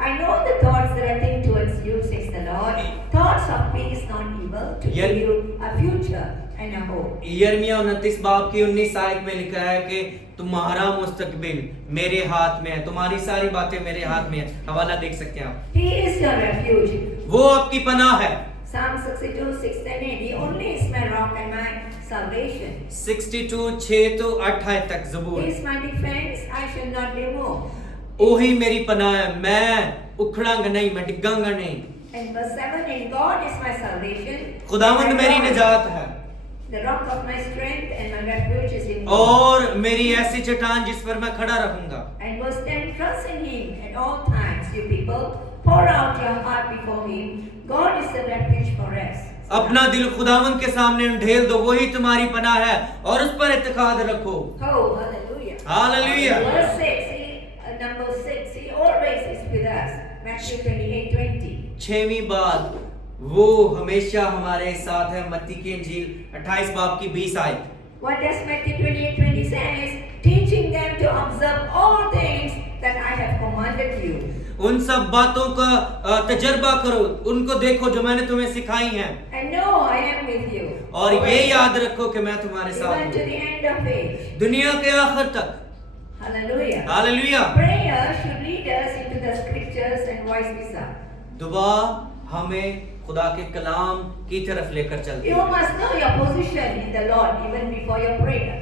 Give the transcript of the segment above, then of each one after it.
I know the thoughts that I think towards you, says the Lord. Thoughts of peace, not evil, to give you a future and a hope. यिर्मयाह 29 बाब की 19 आयत में लिखा है कि तुम्हारा मुस्तकबिल मेरे हाथ में है, तुम्हारी सारी बातें मेरे हाथ में है। हवाला देख सकते हैं आप। He is your refuge. वो आपकी पनाह है। Psalm 62, 6 and 8. He only is my rock and my salvation. 62 6 to 8 आयत तक ज़बूर। He is my defense, I shall not be moved. ओही मेरी पनाह है, मैं उखड़ांगा नहीं, मैं डिगांगा नहीं। And verse 7, and God is my salvation. खुदावंद मेरी निजात है The rock of my strength and my refuge is in God. और मेरी ऐसी चट्टान जिस पर मैं खड़ा रहूंगा। And verse 10, trust in Him at all times, you people. Pour out your heart before Him. God is the refuge for us. अपना दिल खुदावंद के सामने ढेल दो, वही तुम्हारी पनाह है और उस पर इत्तेकाद रखो। Oh, hallelujah. Hallelujah. Verse 6, number 6, He always is with us. Matthew 28, 20. 6वीं बात, वो हमेशा हमारे साथ है। मत्ती की इंजील 28 बाब की 20 आयत। What does Matthew 28, 20 says? Teaching them to observe all things that I have commanded you. उन सब बातों का तजर्बा करो, उनको देखो जो मैंने तुम्हें सिखाई हैं। And know I am with you. और ये याद रखो कि मैं तुम्हारे साथ Even to हूँ the end of age. दुनिया के आखिर तक। Hallelujah. Hallelujah. Prayer should lead us into the scriptures and vice versa. दुआ हमें खुदा के कलाम की तरफ लेकर चलती You है। must know your position in the Lord even before your prayer.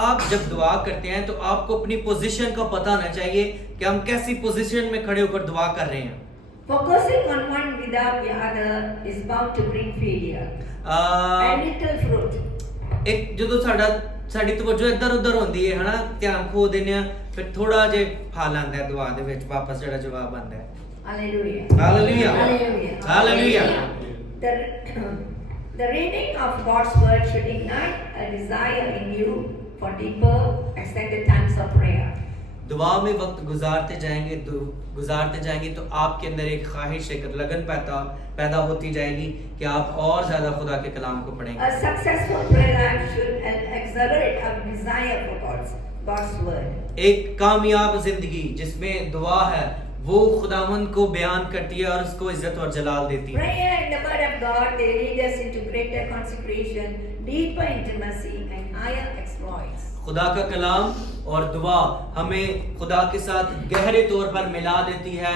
आप जब दुआ करते हैं तो आपको अपनी पोजीशन का पता होना चाहिए कि हम कैसी पोजीशन में खड़े होकर दुआ कर रहे हैं। Focusing on one without the other is bound to bring failure and little fruit. एक ਜਦੋਂ ਸਾਡੀ ਤਵੱਜੋ ਇੱਧਰ ਉੱਧਰ ਹੁੰਦੀ ਹੈ ਹਨਾ, ਧਿਆਨ ਖੋ ਦਿੰਦੇ ਆ, ਫਿਰ ਥੋੜਾ ਜਿਹਾ ਫਲ ਆਉਂਦਾ ਹੈ ਦੁਆ ਦੇ ਵਿੱਚ, ਵਾਪਸ ਜਿਹੜਾ ਜਵਾਬ ਆਉਂਦਾ ਹੈ। Hallelujah. Hallelujah. Hallelujah. Hallelujah. The reading of God's word should ignite a desire in you for deeper, extended times of prayer. दुआ में वक्त गुजारते जाएंगे तो आपके अंदर एक ख्वाहिश, एक लगन पैदा होती जाएगी कि आप और ज्यादा खुदा के कलाम को पढ़ेंगे। A successful prayer life should accelerate our desire for God's word. एक कामयाब जिंदगी जिसमें दुआ है वो खुदावंद को बयान करती है और उसको इज्जत और जलाल देती है। Prayer and the word of God, they lead us into greater consecration, deeper intimacy and higher exploits. खुदा का कलाम और दुआ हमें खुदा के साथ गहरे तौर पर मिला देती है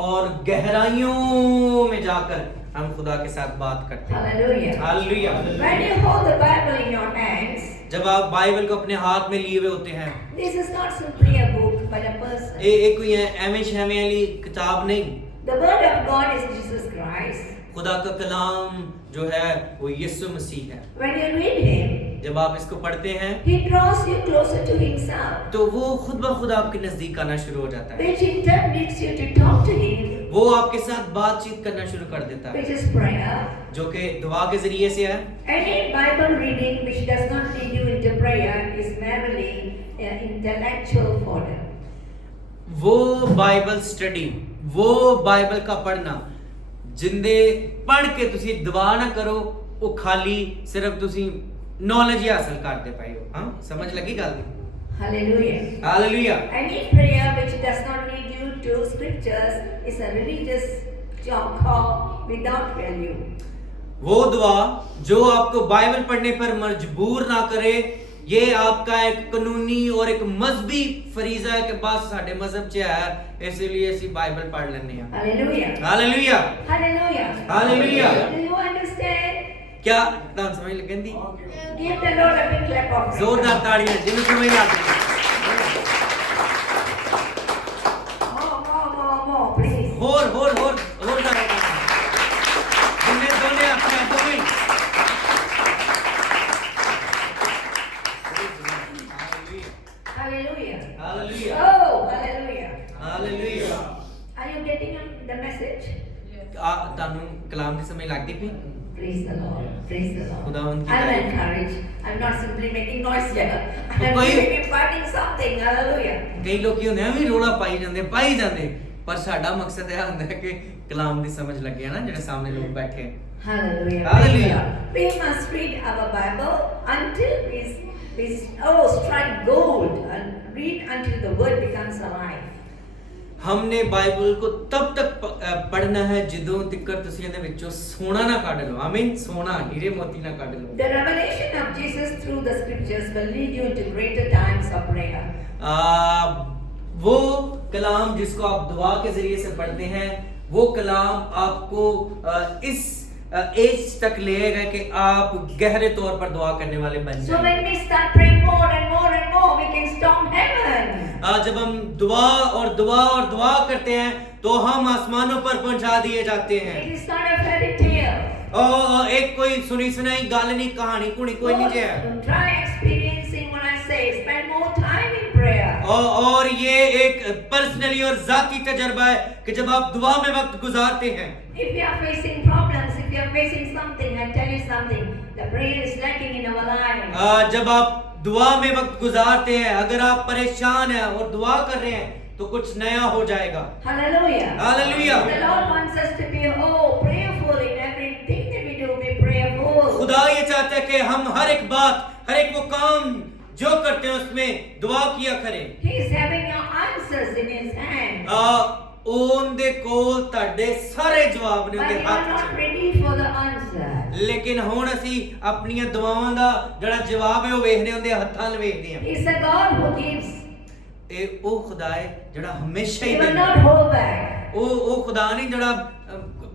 और गहराइयों में जाकर हम खुदा के साथ बात करते हैं। Hallelujah. Hallelujah. When you hold the Bible in your hands, जब आप बाइबल को अपने हाथ में लिए हुए होते हैं, this is not simply a book but a person. एक कोई एम शहमे वाली किताब नहीं। The word of God is Jesus Christ. खुदा का कलाम जो है वो यीशु मसीह है। When you read Him, जब आप इसको पढ़ते हैं He draws you closer to Himself, तो वो खुद ब खुद आपके नजदीक आना शुरू हो जाता है। which in turn leads you to talk to Him, वो आपके साथ बातचीत करना शुरू कर देता है, which is prayer. जो कि दुआ के जरिए से है। Any Bible reading which does not lead you into prayer is merely intellectual fodder. वो बाइबल स्टडी, वो बाइबल का पढ़ना जिंदे पढ़ के तुसी दुआ ना करो, वो खाली सिर्फ तुसी नॉलेज ही हासिल करते पाए हो। हाँ, समझ लगी गल? Hallelujah. Hallelujah. Any prayer which does not lead you to scriptures is a religious call without value. वो दुआ जो आपको बाइबल पढ़ने पर मजबूर ना करे, ये आपका एक कानूनी और एक मजहबी फरीजा है कि बस साडे मजहब च है इसलिए ਅਸੀਂ बाइबल पढ़ लेने हैं। Hallelujah. Hallelujah. Hallelujah. Hallelujah. Do you understand? क्या तान समझ लगेंदी? Give the Lord a big clap of praise. जोरदार ताड़ियां जिन्हें समझ आती है। More, please. होर ज़रा दोने अपने आप में Hallelujah. Hallelujah. Oh, hallelujah. Hallelujah. Are you getting the message? तानू कलाम की समझ लगती पई? Praise the Lord. Praise the Lord. खुदावंद की I'm तारीफ। encouraged. I'm not simply making noise here. तो I'm कोई- really imparting something. Hallelujah. कई लोग ਹੁੰਦੇ ਆ ਵੀ ਰੋਲਾ ਪਾਈ ਜਾਂਦੇ ਪਰ ਸਾਡਾ ਮਕਸਦ ਇਹ ਹੁੰਦਾ ਹੈ ਕਿ ਕਲਾਮ ਦੀ ਸਮਝ ਲੱਗੇ ਨਾ ਜਿਹੜੇ ਸਾਹਮਣੇ ਲੋਕ ਬੈਠੇ। Hallelujah. Hallelujah. We must read our Bible until we strike gold and read until the word becomes alive. हमने बाइबल को तब तक पढ़ना है ਜਦੋਂ ਤੱਕ ਤੁਸੀਂ ਇਹਦੇ ਵਿੱਚੋਂ ਸੋਨਾ ਨਾ ਕੱਢ ਲਓ ਆਮੀਨ ਸੋਨਾ ਹੀਰੇ ਮੋਤੀ ਨਾ ਕੱਢ ਲਓ The revelation of Jesus through the scriptures will lead you to greater times of prayer. वो कलाम जिसको आप दुआ के जरिए से पढ़ते हैं वो कलाम आपको इस एज तक लेगा कि आप गहरे तौर पर दुआ करने वाले बन So जाएं। when we start praying more and more and more, we can storm heaven. जब हम दुआ करते हैं तो हम आसमानों पर पहुंचा दिए जाते हैं। It is not a fairy tale. एक कोई सुनी सुनाई गाल नहीं कहानी कुणी कोई नहीं है। Try experiencing what I say. Spend more time in prayer. और ये एक पर्सनली और जाती तजर्बा है कि जब आप दुआ में वक्त गुजारते हैं। If you are facing problems, if you are facing something, I tell you something, the prayer is lacking in our lives. जब आप दुआ में वक्त गुजारते हैं, अगर आप परेशान हैं और दुआ कर रहे हैं तो कुछ नया हो जाएगा। Hallelujah. Hallelujah. The Lord wants us to be prayerful in everything that we do. Be prayerful. खुदा ये चाहता है कि हम हर एक बात, हर एक वो काम जो करते हैं उसमें दुआ किया करें। He is having your answers in His hand. ਉਹਦੇ ਕੋਲ ਤੁਹਾਡੇ ਸਾਰੇ ਜਵਾਬ ਨੇ But ਉਹਦੇ you are ਹੱਥ not 'ਚ। ready for the answer. ਲੇਕਿਨ ਹੁਣ ਅਸੀਂ ਆਪਣੀਆਂ ਦੁਆਵਾਂ ਦਾ ਜਿਹੜਾ ਜਵਾਬ ਹੈ ਉਹ ਵੇਖਦੇ ਹੁੰਦੇ ਹੱਥਾਂ 'ਚ ਵੇਖਦੇ ਹਾਂ। He is a God who gives. ਇਹ ਉਹ ਖੁਦਾ ਹੈ ਜਿਹੜਾ ਹਮੇਸ਼ਾ ਹੀ He will ਦਿੰਦਾ not hold back. ਉਹ ਖੁਦਾ ਨਹੀਂ ਜਿਹੜਾ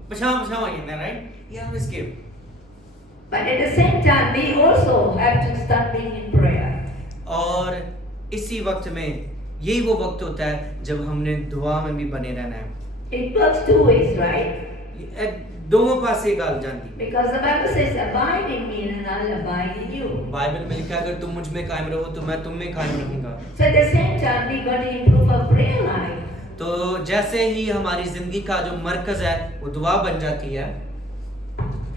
ਪਛਾਂ ਹੋ ਜਾਂਦਾ right he always give But at the same time, we also have to start being in prayer. और इसी वक्त में यही वो वक्त होता है जब हमने दुआ में भी बने रहना है। It works two ways, right? दोनों पासे गल जाती। Because the Bible says, "Abide in me, and I'll abide in you." Bible में लिखा है अगर तुम मुझ में कायम रहो तो मैं तुम में कायम रहूंगा। So at the same time, we got to improve our prayer life. तो जैसे ही हमारी जिंदगी का जो मरकज है वो दुआ बन जाती है।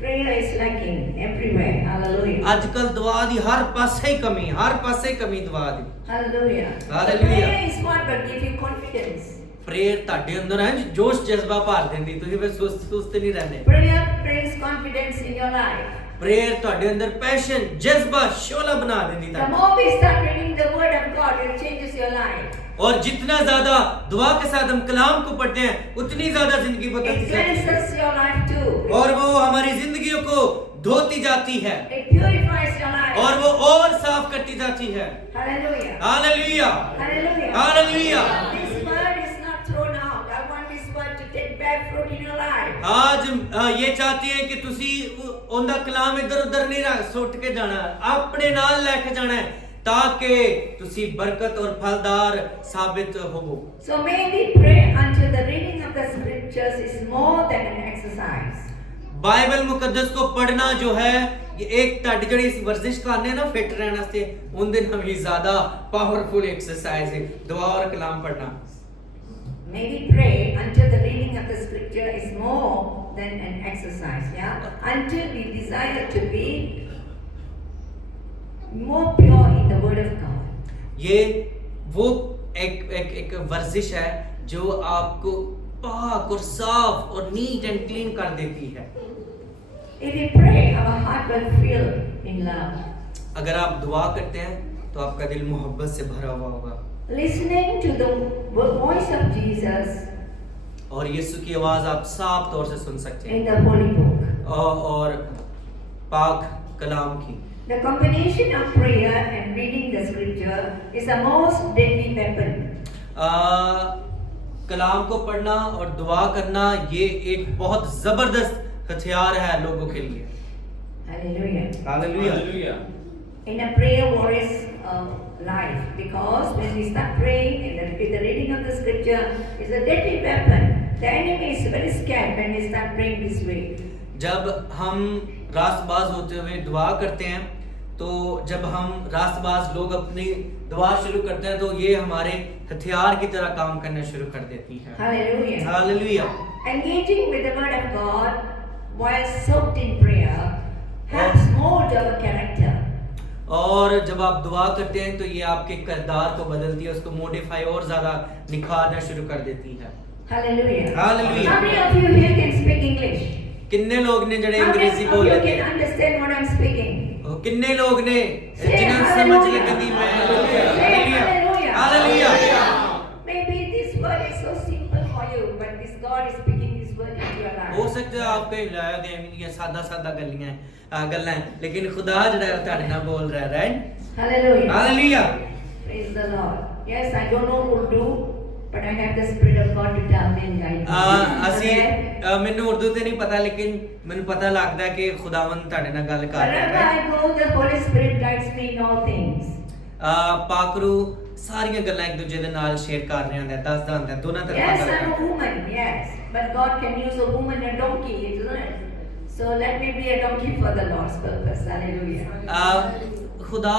Prayer is lacking everywhere. Hallelujah. आजकल दुआ दी हर पासे कमी दुआ दी। Hallelujah. Hallelujah. Prayer is what will give you confidence. Prayer ਤੁਹਾਡੇ ਅੰਦਰ ਹੈ जोश जज्बा भर ਦਿੰਦੀ ਤੁਸੀਂ ਫਿਰ ਸੁਸਤ ਨਹੀਂ ਰਹਿੰਦੇ। Prayer brings confidence in your life. Prayer ਤੁਹਾਡੇ ਅੰਦਰ पैशन जज्बा शोला बना देती The है। more we start reading the Word of God, it changes your life. और जितना ज्यादा दुआ के साथ हम कलाम को पढ़ते हैं उतनी ज्यादा जिंदगी It बदलती है cleanses your life too. और वो हमारी जिंदगियों को धोती जाती है It purifies your life. और वो और साफ करती जाती है। Hallelujah. Hallelujah Hallelujah. Hallelujah. This word is not thrown out. I want this word to take back fruit in your life. आज ये चाहती है कि तुसी उनका कलाम इधर उधर नहीं रख सुट के जाना अपने नाल लेके जाना है ताकि तुसी बरकत और फलदार साबित होवो। So may we pray until the reading of the scriptures is more than an exercise. Bible मुकद्दस को पढ़ना जो है ये एक ਤੁਹਾਡੀ ਜਿਹੜੀ ਇਸ ਵਰਜ਼ਿਸ਼ ਕਰਨੇ ਨਾ ਫਿਟ ਰਹਿਣ ਵਾਸਤੇ ਉਹਦੇ ਨਾਲ ਵੀ ਜ਼ਿਆਦਾ ਪਾਵਰਫੁਲ ਐਕਸਰਸਾਈਜ਼ ਹੈ ਦੁਆ और कलाम पढ़ना। May we pray until the reading of the scripture is more than an exercise, yeah? Until we desire to be more pure in the word of God. ये वो एक वर्जिश है जो आपको पाक और साफ और नीट एंड क्लीन कर देती है। If we pray, our heart will fill in love. अगर आप दुआ करते हैं तो आपका दिल मोहब्बत से भरा हुआ होगा। Listening to the voice of Jesus और यीशु की आवाज आप साफ तौर से सुन सकते हैं in the holy book. और पाक कलाम की। The combination of prayer and reading the scripture is the most deadly weapon. कलाम को पढ़ना और दुआ करना ये एक बहुत जबरदस्त हथियार है लोगों के लिए। Hallelujah. Hallelujah. In a prayer warrior's life, because when we start praying and with the reading of the scripture is a deadly weapon. The enemy is very scared when we start praying this way. जब हम रास्तबाज होते हुए दुआ करते हैं तो जब हम रास्तबाज लोग अपनी दुआ शुरू करते हैं तो ये हमारे हथियार की तरह काम करना शुरू कर देती है। Hallelujah. Hallelujah. Engaging with the word of God while soaked in prayer helps mold our character. और जब आप दुआ करते हैं तो ये आपके किरदार को बदलती है उसको मॉडिफाई और ज्यादा निखारना शुरू कर देती है। Hallelujah. Hallelujah. How many of you here can speak English? कितने लोग ने जड़े How many अंग्रेजी of बोल you लेते can हैं understand what I'm speaking? कितने लोग ने Say जिन्हें समझ hallelujah. लगती मैं Say hallelujah. Hallelujah. Maybe this word is so simple. God is speaking His word into your life. हो सकता है आप कहीं लाया गया भी ये सादा गल्लियां गल्लां हैं, लेकिन खुदा जो है ਤੁਹਾਡੇ ਨਾਲ बोल रहा है, right? Hallelujah. Hallelujah. Praise the Lord. Yes, I don't know Urdu, but I have the Spirit of God to tell me and guide me. ਅਸੀਂ Amen. ਮੈਨੂੰ ਉਰਦੂ ਤੇ ਨਹੀਂ ਪਤਾ, ਲੇਕਿਨ ਮੈਨੂੰ ਪਤਾ ਲੱਗਦਾ ਹੈ ਕਿ ਖੁਦਾਵੰਦ ਤੁਹਾਡੇ ਨਾਲ ਗੱਲ ਕਰ ਰਿਹਾ Wherever ਹੈ। I go, the Holy Spirit guides me in all things. ਪਾਕਰੂ ਸਾਰੀਆਂ ਗੱਲਾਂ ਇੱਕ ਦੂਜੇ ਦੇ ਨਾਲ ਸ਼ੇਅਰ ਕਰ ਰਿਹਾ ਹੁੰਦਾ, ਦੱਸਦਾ ਹੁੰਦਾ, ਦੋਨਾਂ ਤਰਫਾਂ Yes, ਗੱਲ I'm a ਕਰਦਾ। woman, yes. But God can use a woman and a donkey, isn't it? So let me be a donkey for the Lord's purpose. Hallelujah. खुदा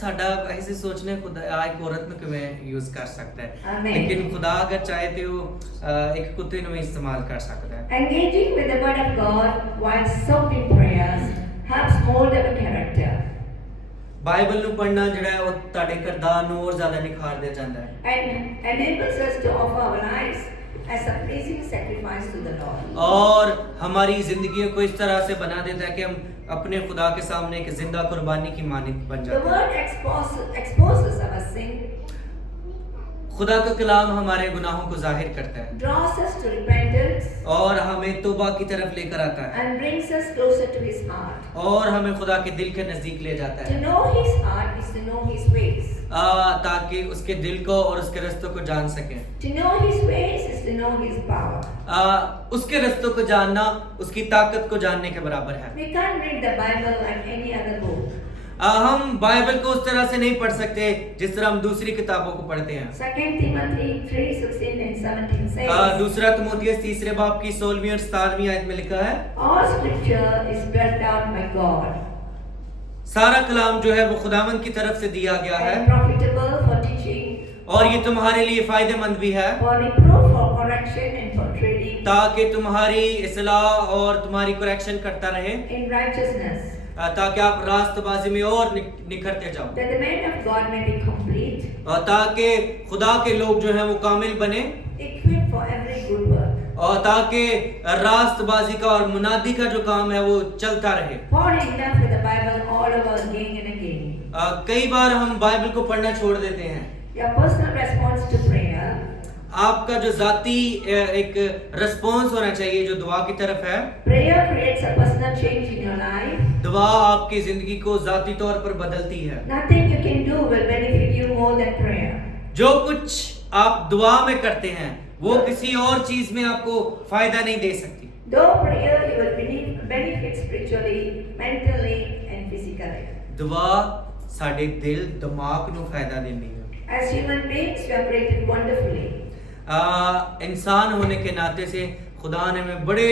साडा ऐसे सोचने खुदा एक औरत में किਵੇਂ यूज कर सकता है, Amen. लेकिन खुदा अगर चाहे तो वो एक कुत्ते ਨੂੰ ਵੀ इस्तेमाल कर सकता है। Engaging with the Word of God while soaked in prayers helps mold our character Bible ਨੂੰ ਪੜ੍ਹਨਾ ਜਿਹੜਾ ਹੈ ਉਹ ਤੁਹਾਡੇ ਕਿਰਦਾਰ ਨੂੰ ਹੋਰ ਜ਼ਿਆਦਾ ਨਿਖਾਰਦੇ ਜਾਂਦਾ ਹੈ and enables us to offer our lives as a pleasing sacrifice to the Lord. और हमारी जिंदगी को इस तरह से बना देता है कि हम अपने खुदा के सामने एक जिंदा कुर्बानी की मानित बन The जाते हैं। Word exposes our sin, खुदा का कलाम हमारे गुनाहों को जाहिर करता है draws us to repentance, और हमें तौबा की तरफ लेकर आता है and brings us closer to His heart. और हमें खुदा के दिल के नजदीक ले जाता To है, know His heart is to know His ways. ताकि उसके दिल को और उसके रस्तों को जान सकें। To know His ways is to know His power. उसके रस्तों को जानना उसकी ताकत को जानने के बराबर है। We can't read the Bible like any other book. हम बाइबल को उस तरह से नहीं पढ़ सकते जिस तरह हम दूसरी किताबों को पढ़ते हैं। 2 Timothy 3:16 and 17 says, दूसरा तिमोथियस तीसरे बाब की 16वीं और 17वीं आयत में लिखा है, all scripture is breathed out by God सारा कलाम जो है वो खुदावंद की तरफ से दिया गया है and profitable for teaching, और ये तुम्हारे लिए फायदेमंद भी है for reproof, for correction, and for training ताकि तुम्हारी इस्लाह और तुम्हारी करेक्शन करता रहे, in righteousness, ताकि आप रास्तबाजी में और निखरते जाओ, that the man of God may be complete, और ताकि खुदा के लोग जो हैं वो कामिल बने, equipped for every good work. और ताकि रास्तबाजी का और मुनादी का जो काम है वो चलता रहे। Fall in love with the Bible all over again and again. कई बार हम बाइबल को पढ़ना छोड़ देते हैं। Your personal response to prayer आपका जो जाती एक रिस्पॉन्स होना चाहिए जो दुआ की तरफ है। Prayer creates a personal change in your life. दुआ आपकी जिंदगी को जाती तौर पर बदलती है। Nothing you can do will benefit you more than prayer. जो कुछ आप दुआ में करते हैं वो किसी और चीज में आपको फायदा नहीं दे सकती। Though prayer you will benefit spiritually, mentally and physically. दुआ साडे दिल दिमाग ਨੂੰ फायदा देती है। As human beings we are created wonderfully. इंसान होने के नाते से खुदा ने हमें बड़े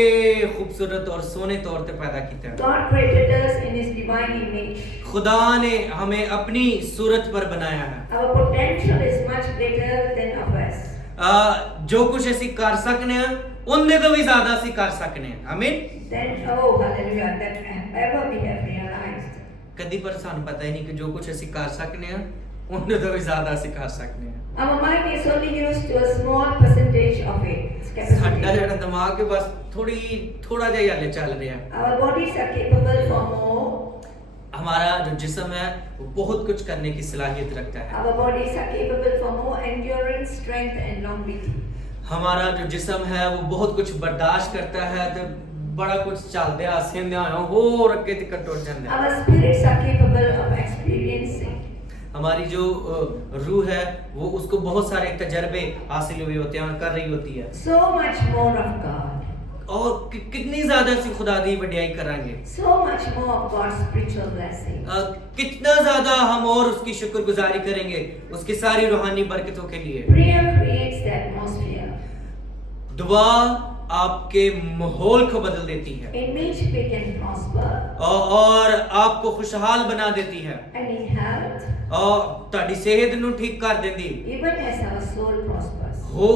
खूबसूरत और सोने तौर पे पैदा किया है। God created us in His divine image. खुदा ने हमें अपनी सूरत पर बनाया है। Our potential is much greater than of us. जो कुछ ਅਸੀਂ ਕਰ ਸਕਨੇ ਆ ਉਹਨੇ ਤੋਂ ਵੀ ਜ਼ਿਆਦਾ ਅਸੀਂ ਕਰ ਸਕਨੇ ਆ। ਆਮੀਨ। Then oh hallelujah, that ever we have realized. ਕਦੀ ਪਰ ਸਾਨੂੰ ਪਤਾ ਹੀ ਨਹੀਂ ਕਿ ਜੋ ਕੁਝ ਅਸੀਂ ਕਰ ਸਕਨੇ ਆ ਉਹਨੇ ਤੋਂ ਵੀ ਜ਼ਿਆਦਾ ਅਸੀਂ ਕਰ ਸਕਨੇ ਆ। Our mind is only used to a small percentage of its ਸਾਡਾ capacity. ਜਿਹੜਾ ਦਿਮਾਗ ਹੈ ਬਸ ਥੋੜਾ ਜਿਹਾ ਹੀ ਹਾਲੇ ਚੱਲ ਰਿਹਾ। Our bodies are capable for more. हमारा जो जिस्म है वो बहुत कुछ करने की सलाहियत रखता है। Our bodies are capable for more endurance, strength and longevity. हमारा जो जिस्म है वो बहुत कुछ बर्दाश्त करता है तो बड़ा कुछ चलदे हसदे होर अगे तक टुट जांदे। Our spirits are capable of experiencing. हमारी जो रूह है वो उसको बहुत सारे तजर्बे हासिल हुए होते हैं और कर रही होती है। So much more of God. और कितनी ज्यादा सी खुदा दी वडियाई करांगे, So much more of God's spiritual blessing. कितना ज्यादा हम और उसकी शुक्रगुजारी करेंगे उसकी सारी रूहानी बरकतों के लिए। Prayer creates the atmosphere दुआ आपके माहौल को बदल देती है in which we can prosper और आपको खुशहाल बना देती है and in health, और ਤੁਹਾਡੀ ਸਿਹਤ ਨੂੰ ਠੀਕ ਕਰ ਦਿੰਦੀ even as our soul prospers. ਹੋ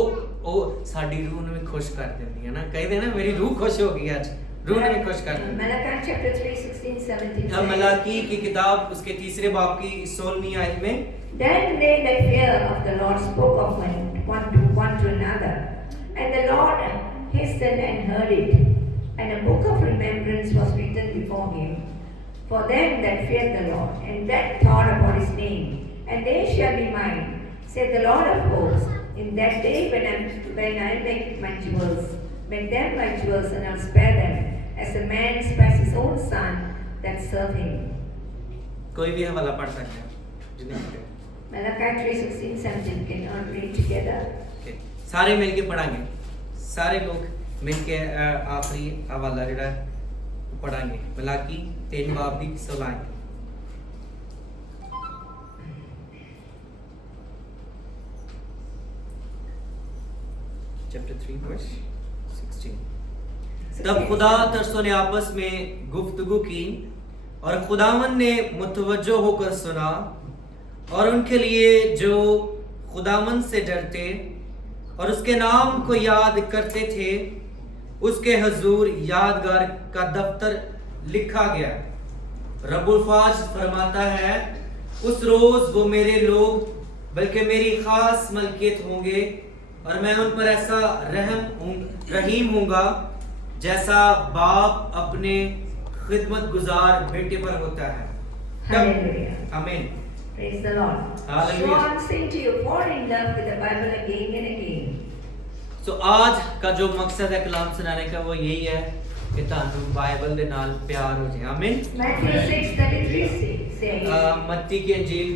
ਉਹ ਸਾਡੀ ਰੂਹ ਨੂੰ ਵੀ ਖੁਸ਼ ਕਰ ਦਿੰਦੀ ਹੈ ਨਾ। ਕਹਿੰਦੇ ਨਾ ਮੇਰੀ ਰੂਹ ਖੁਸ਼ ਹੋ ਗਈ ਅੱਜ, रूह ने भी खुश कर दिया। Malachi chapter 3, 16, 17 says, मलाकी की किताब उसके तीसरे बाब की 16वीं आयत में, Then they that fear of the Lord spoke of one to another, and the Lord hastened and heard it, and a book of remembrance was written before him for them that feared the Lord, and that thought upon his name, and they shall be mine, said the Lord of hosts, in that day when I make my jewels Make them my jewels, and I'll spare them, as a man spares his own son that serve him. कोई भी हवाला पढ़ सकते हैं जिन्हें पढ़े। Malachi 3:16-17. Can you all read together? Okay. सारे मिलके पढ़ांगे, सारे लोग मिलके आखिरी हवाला जड़ा पढ़ांगे। मलाकी 3 बाब दी 16। Chapter 3 verse 16। तब खुदा तरसों ने आपस में गुफ्तगू की और खुदावन ने मुतवज्जो होकर सुना और उनके लिए जो खुदावन से डरते और उसके नाम को याद करते थे उसके हजूर यादगार का दफ्तर लिखा गया। रब्बुल फाज फरमाता है उस रोज वो मेरे लोग बल्कि मेरी खास मलकियत होंगे और मैं उन पर ऐसा रहीम होऊंगा जैसा बाप अपने खिदमत गुजार बेटे पर होता है। Hallelujah. आमीन। Praise the Lord. Hallelujah. So I'm saying to you, fall in love with the Bible again and again. सो आज का जो मकसद है कलाम सुनाने का वो यही है कि तानू बाइबल दे नाल प्यार हो जाए। आमीन। Matthew 6:33 says, मत्ती की इंजील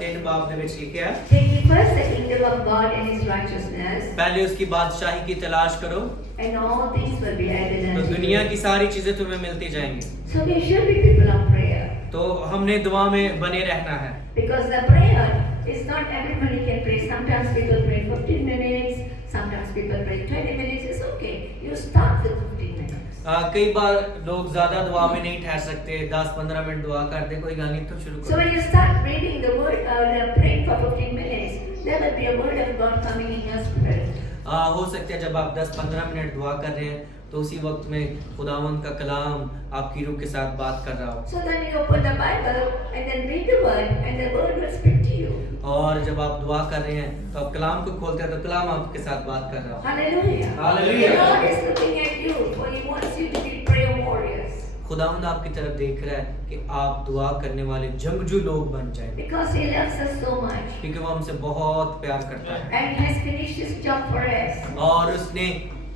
3 बाब दे विच लिखा है Seek ye first the kingdom of God and his righteousness, पहले उसकी बादशाही की तलाश करो and all things will be added तो unto दुनिया you. की सारी चीजें तुम्हें मिलती जाएंगी। So we should be people of prayer, तो हमने दुआ में बने रहना है because the prayer is not everybody can pray. Sometimes people pray 15 minutes, sometimes people pray 20 minutes. It's okay. You start with 15 minutes. कई बार लोग ज्यादा दुआ में नहीं ठहर सकते, 10-15 मिनट दुआ कर दे, कोई गाली तो शुरू So करो। when you start reading the word, praying for 15 minutes, there will be a word of God coming in your spirit. हो सकता है जब आप 10-15 मिनट दुआ कर रहे हैं तो उसी वक्त में खुदावंद का कलाम आपकी रूह के साथ बात कर रहा हो। So then you open the Bible and then read the word, and the word will speak to you. और जब आप दुआ कर रहे हैं तो आप कलाम को खोलते हैं तो कलाम आपके साथ बात कर रहा हो। Hallelujah. Hallelujah. The Lord is looking at you, for He wants you to be prayer warriors. खुदावंद आपकी तरफ देख रहा है कि आप दुआ करने वाले जंगजू लोग बन जाएं, Because He loves us so much. क्योंकि वो हमसे बहुत प्यार करता है And He has finished His job for us. और उसने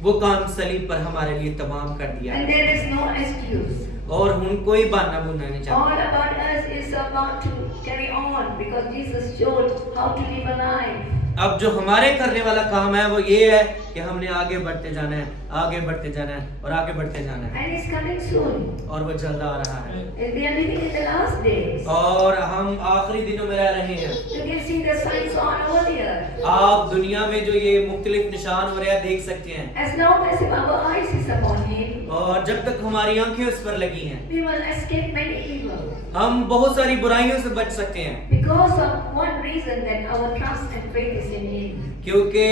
वो काम सलीब पर हमारे लिए तमाम कर दिया And है there is no excuse. और हम कोई बहाना बुनना नहीं All चाहते। about us is about to carry on, because Jesus showed how to live a life. अब जो हमारे करने वाला काम है वो ये है कि हमने आगे बढ़ते जाना है, आगे बढ़ते जाना है और आगे बढ़ते जाना है And He's coming soon. और वो जल्द आ रहा है And we are living in the last days. और हम आखिरी दिनों में रह रहे हैं। You can see the signs all over the earth. आप दुनिया में जो ये मुख्तलिफ निशान हो रहे हैं देख सकते हैं As long as our eyes is upon Him, और जब तक हमारी आंखें उस पर लगी हैं we will escape many evil. हम बहुत सारी बुराइयों से बच सकते हैं Because of one reason, that our trust and faith is in Him. क्योंकि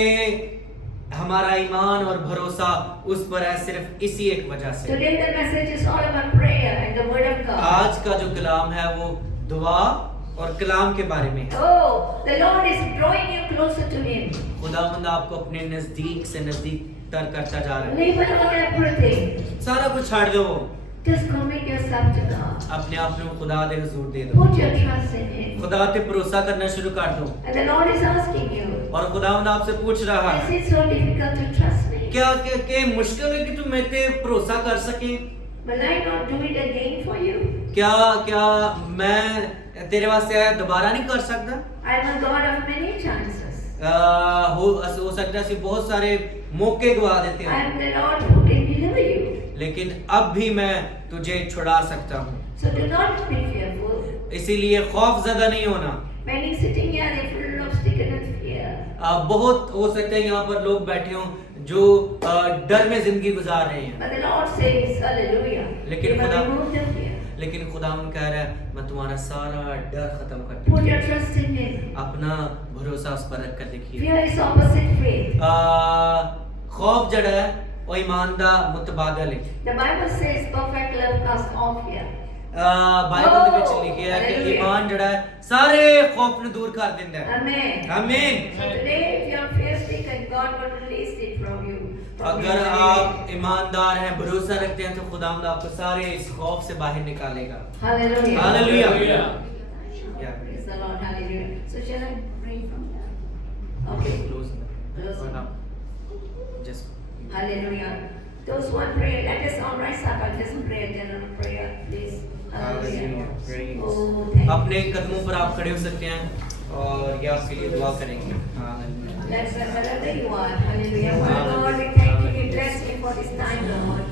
हमारा ईमान और भरोसा उस पर है सिर्फ इसी एक वजह से। Today the message is all about prayer and the Word of God. आज का जो कलाम है वो दुआ और कलाम के बारे में है। Oh, the Lord is drawing you closer to Him. खुदावंद आपको अपने नजदीक से नजदीक तर करता जा रहा है। Leave alone everything. सारा कुछ छोड़ दो, Just commit yourself to God. अपने आप को खुदा दे हुजूर दे दो, Put your trust in Him. खुदा पे भरोसा करना शुरू कर दो। And the Lord is asking you, और खुदावंद आपसे पूछ रहा is है it so difficult to trust me? क्या के मुश्किल है कि तुम मेरे पे भरोसा कर सके? Will I not do it again for you? क्या मैं तेरे वास्ते दोबारा नहीं कर सकता? I am a God of many chances. हो सकता है बहुत सारे मौके गवा देते I हैं, am the Lord who can deliver you. लेकिन अब भी मैं तुझे छुड़ा सकता हूँ। So do not be fearful. इसीलिए खौफ ज़्यादा नहीं होना। Many sitting here, they full of sticker and fear. बहुत हो सकता है यहाँ पर लोग बैठे हों जो डर में जिंदगी गुजार रहे हैं, But the Lord says, Hallelujah. लेकिन He will खुदा- remove the fear. लेकिन खुदावंद कह रहा है मैं तुम्हारा सारा डर खत्म कर दूँ। Put your trust in Him. अपना भरोसा उस पर रख कर देखिए। Fear is opposite faith. खौफ जड़ा है वो ईमान दा मुतबादल है। The Bible says, perfect love casts all fear. Bible ਦੇ ਵਿੱਚ ਲਿਖਿਆ ਹੈ ਕਿ Hallelujah. ਈਮਾਨ ਜਿਹੜਾ ਹੈ ਸਾਰੇ ਖੌਫ ਨੂੰ ਦੂਰ ਕਰ ਦਿੰਦਾ ਹੈ। Amen. आमीन। So today, if you are fear-stricken, God will release it from you. From अगर your आप ईमानदार हैं, भरोसा रखते हैं तो खुदावंद आपको सारे इस खौफ से बाहर निकालेगा। Hallelujah. Hallelujah. Yeah. Praise the Lord. Hallelujah. So shall I pray from there? Okay. Close. Close. Just Hallelujah. Those who want prayer, let us all rise up and just pray a general prayer, please. Hallelujah. Praise. Oh, thank you. अपने कदमों पर आप खड़े हो सकते हैं और ये आपके लिए दुआ करेंगे। Hallelujah. Let's wherever you are. Hallelujah. Father Lord, we thank you. We bless you for this time, Lord.